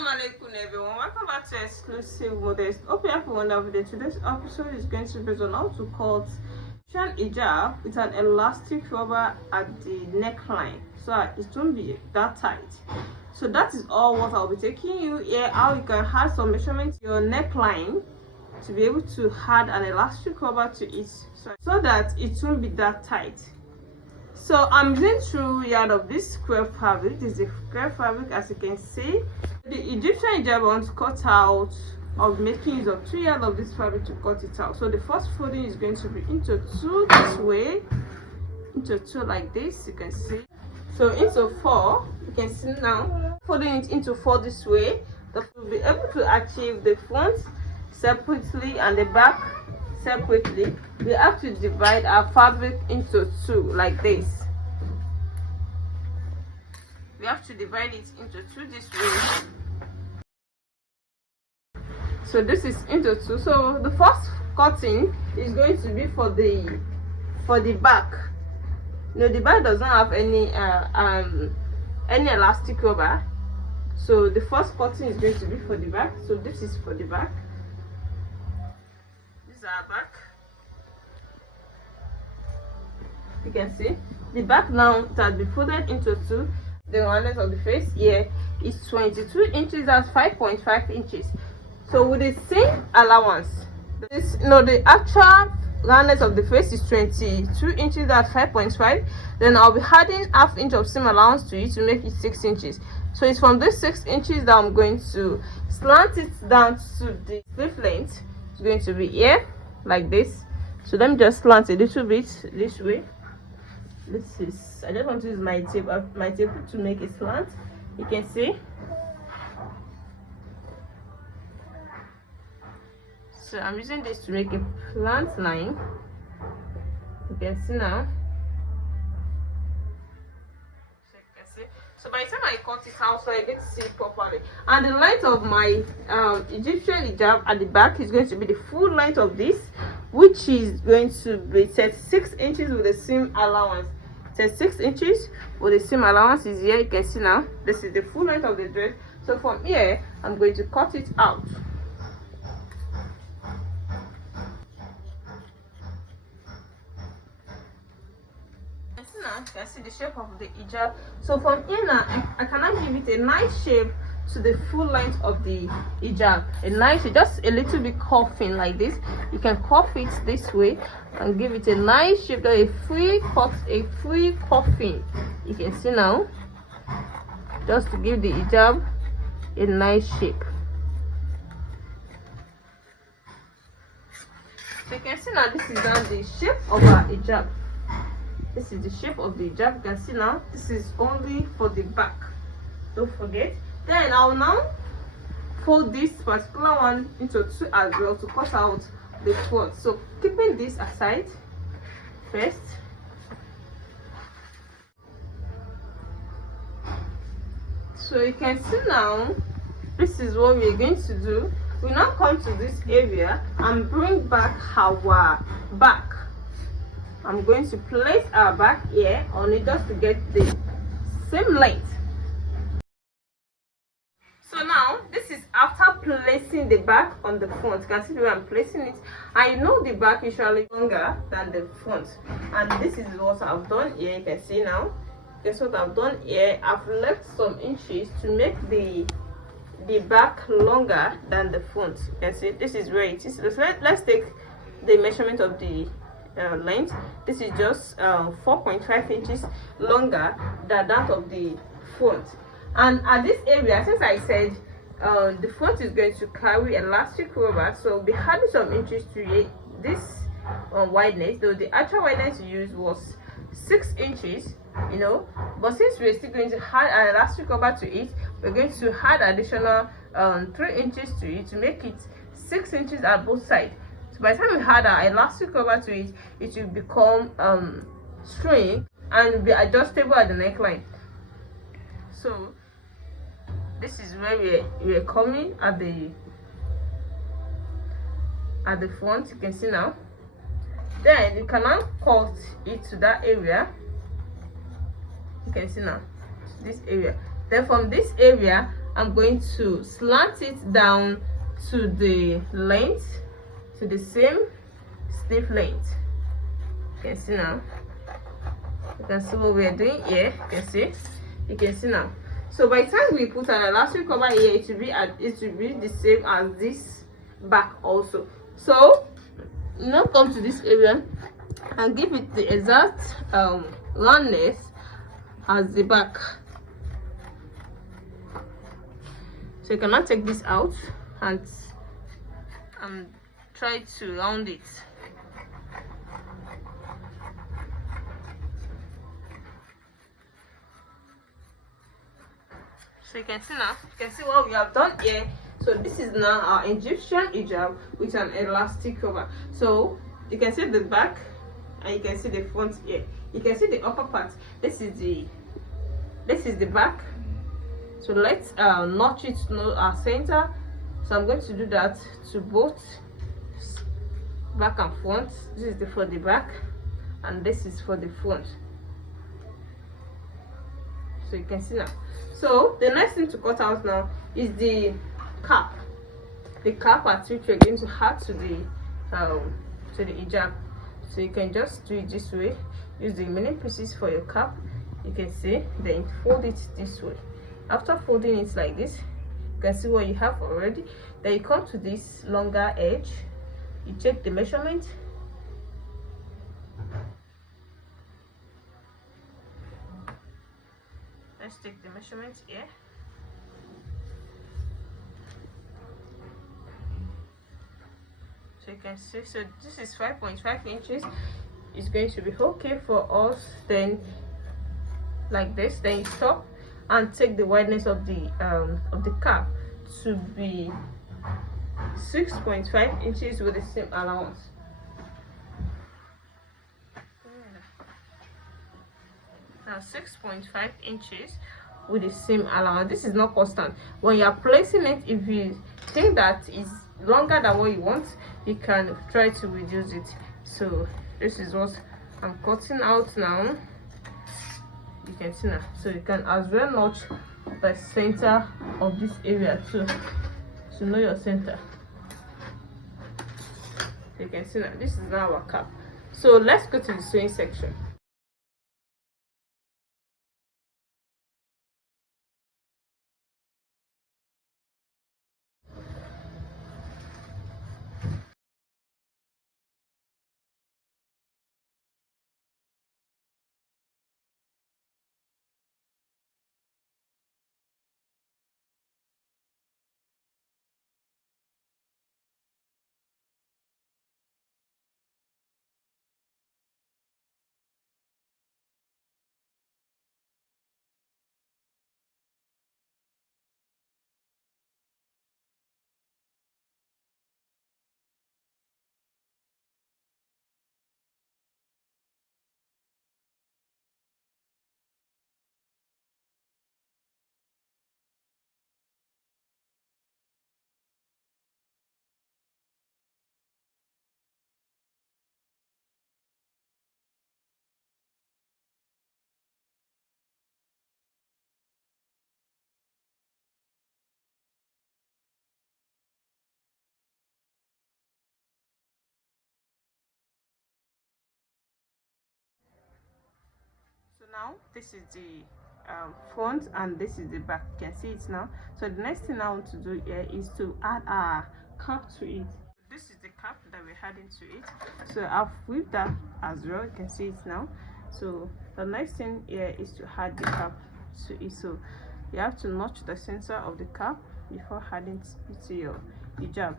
Assalamu alaikum everyone, welcome back to Exclusive Modest. Hope you have a wonderful day. Today's episode is going to be on how to cut hijab with an elastic rubber at the neckline, so it won't be that tight. So that is all what I'll be taking you here, how you can add some measurements to your neckline to be able to add an elastic rubber to it, so that it won't be that tight. So I'm using 2 yards of this square fabric. This is the square fabric, as you can see. The Egyptian hijab I want to cut out, I'll be making use of 2 yards of this fabric to cut it out. So the first folding is going to be into 2 this way, into 2 like this, you can see. So into 4, you can see now, folding it into 4 this way, that we'll be able to achieve the front separately and the back separately. We have to divide our fabric into 2 like this. We have to divide it into 2 this way. So this is into 2. So the first cutting is going to be for the back. No, the back does not have any elastic rubber. So the first cutting is going to be for the back. So this is for the back. This is our back. You can see the back now that be folded into 2. The roundness of the face here is 22 inches. That's 5.5 inches. So with the same allowance, the actual roundness of the face is 22 inches. That's 5.5. Then I'll be adding ½ inch of seam allowance to it to make it 6 inches. So it's from this 6 inches that I'm going to slant it down to the sleeve length. It's going to be here like this. So let me just slant a little bit this way. I just want to use my tape to make a slant. You can see. So I'm using this to make a slant line. You can see now. So by the time I cut it out, so I get to see it properly. And the length of my Egyptian hijab at the back is going to be the full length of this, which is going to be 36 inches with the seam allowance. 36 inches with the seam allowance is here. You can see now. This is the full length of the dress. So from here, I'm going to cut it out. Now you can see the shape of the hijab. So from here now, I cannot give it a nice shape to the full length of the hijab. A nice, just a little bit cuffing like this. You can cuff it this way and give it a nice shape, a free cuffing. You can see now, just to give the hijab a nice shape. So you can see now, this is now the shape of our hijab. This is the shape of the hijab. You can see now, this is only for the back, don't forget. Then I'll now fold this particular one into 2 as well to cut out the front. So keeping this aside first, so you can see now, this is what we're going to do. We now come to this area and bring back our back. I'm going to place our back here on it just to get the same length. So now this is after placing the back on the front. You can see the way I'm placing it. I know the back is usually longer than the front, and this is what I've done here. You can see now. Guess what I've done here? I've left some inches to make the back longer than the front. You can see this is where it is. Let's take the measurement of the length. This is just 4.5 inches longer than that of the front. And at this area, since I said the front is going to carry elastic rubber, so we'll be adding some inches to this wideness. Though the actual wideness used was 6 inches, but since we're still going to add an elastic rubber to it, we're going to add additional 3 inches to it to make it 6 inches at both sides. So by the time we add our elastic rubber to it, it will become string and be adjustable at the neckline. So this is where we're coming at the front. You can see now. Then you can now cut it to that area. You can see now, this area. Then from this area, I'm going to slant it down to the length, to the same stiff length. You can see now. You can see what we're doing here. You can see now. So by the time we put an elastic cover here, it will be the same as this back also. So now come to this area and give it the exact roundness as the back. So you cannot take this out and try to round it. So you can see now, you can see what we have done here. So this is now our Egyptian hijab with an elastic cover. So you can see the back and you can see the front here. You can see the upper part. This is the back. So let's notch it to our center. So I'm going to do that to both back and front. This is for the back and this is for the front. So you can see now. So the next thing to cut out now is the cap. The cap at which we're going to add to the hijab. So you can just do it this way. Use the remaining pieces for your cap. You can see, then fold it this way. After folding it like this, you can see what you have already. Then you come to this longer edge. You check the measurement. Let's take the measurement here. So you can see, so this is 5.5 inches. It's going to be okay for us. Then like this, then you stop and take the wideness of the cap to be 6.5 inches with the same allowance. Now 6.5 inches with the same allowance. This is not constant. When you are placing it, if you think that is longer than what you want, you can try to reduce it. So this is what I'm cutting out now. You can see now. So you can as well notch the center of this area too, to know your center. You can see now, this is now our cap. So let's go to the sewing section. So now this is the front and this is the back. You can see it now. So the next thing I want to do here is to add our cap to it. This is the cap that we're adding to it. So I've whipped that as well. You can see it now. So the next thing here is to add the cap to it. So you have to notch the center of the cap before adding it to your hijab.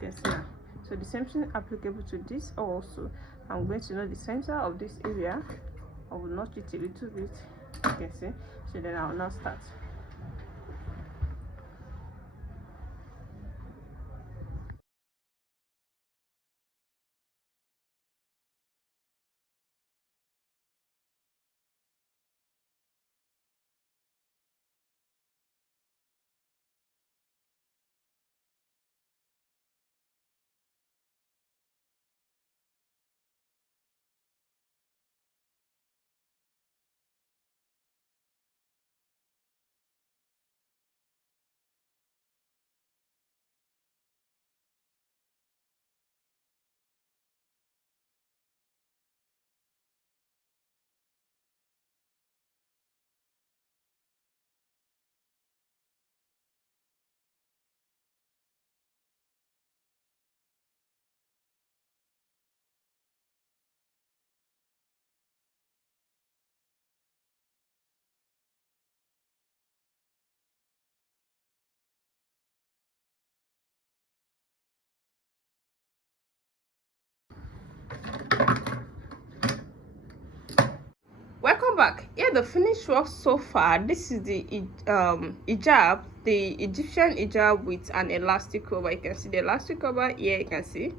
You can see now. So the same thing applicable to this also. I'm going to know the center of this area. I will notch it a little bit. You can see. So then I will now start. Welcome back. Here the finished work so far. This is the hijab, the Egyptian hijab with an elastic cover. You can see the elastic cover here. You can see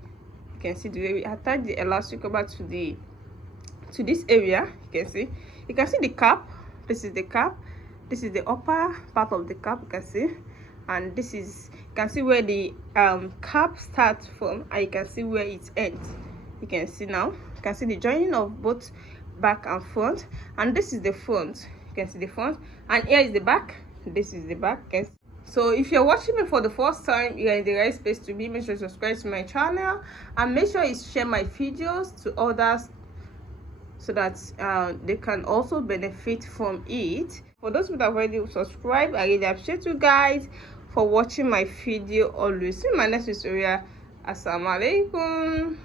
the way we attach the elastic cover to this area. You can see the cap. This is the cap. This is the upper part of the cap. You can see, and this is, you can see where the cap starts from, and you can see where it ends. You can see now. You can see the joining of both back and front, and this is the front. You can see the front, and here is the back. This is the back. So if you're watching me for the first time, you're in the right space to be. Make sure you subscribe to my channel, and make sure you share my videos to others so that they can also benefit from it. For those who have already subscribed, I really appreciate you guys for watching my video. Always see my next tutorial. Assalamu alaikum.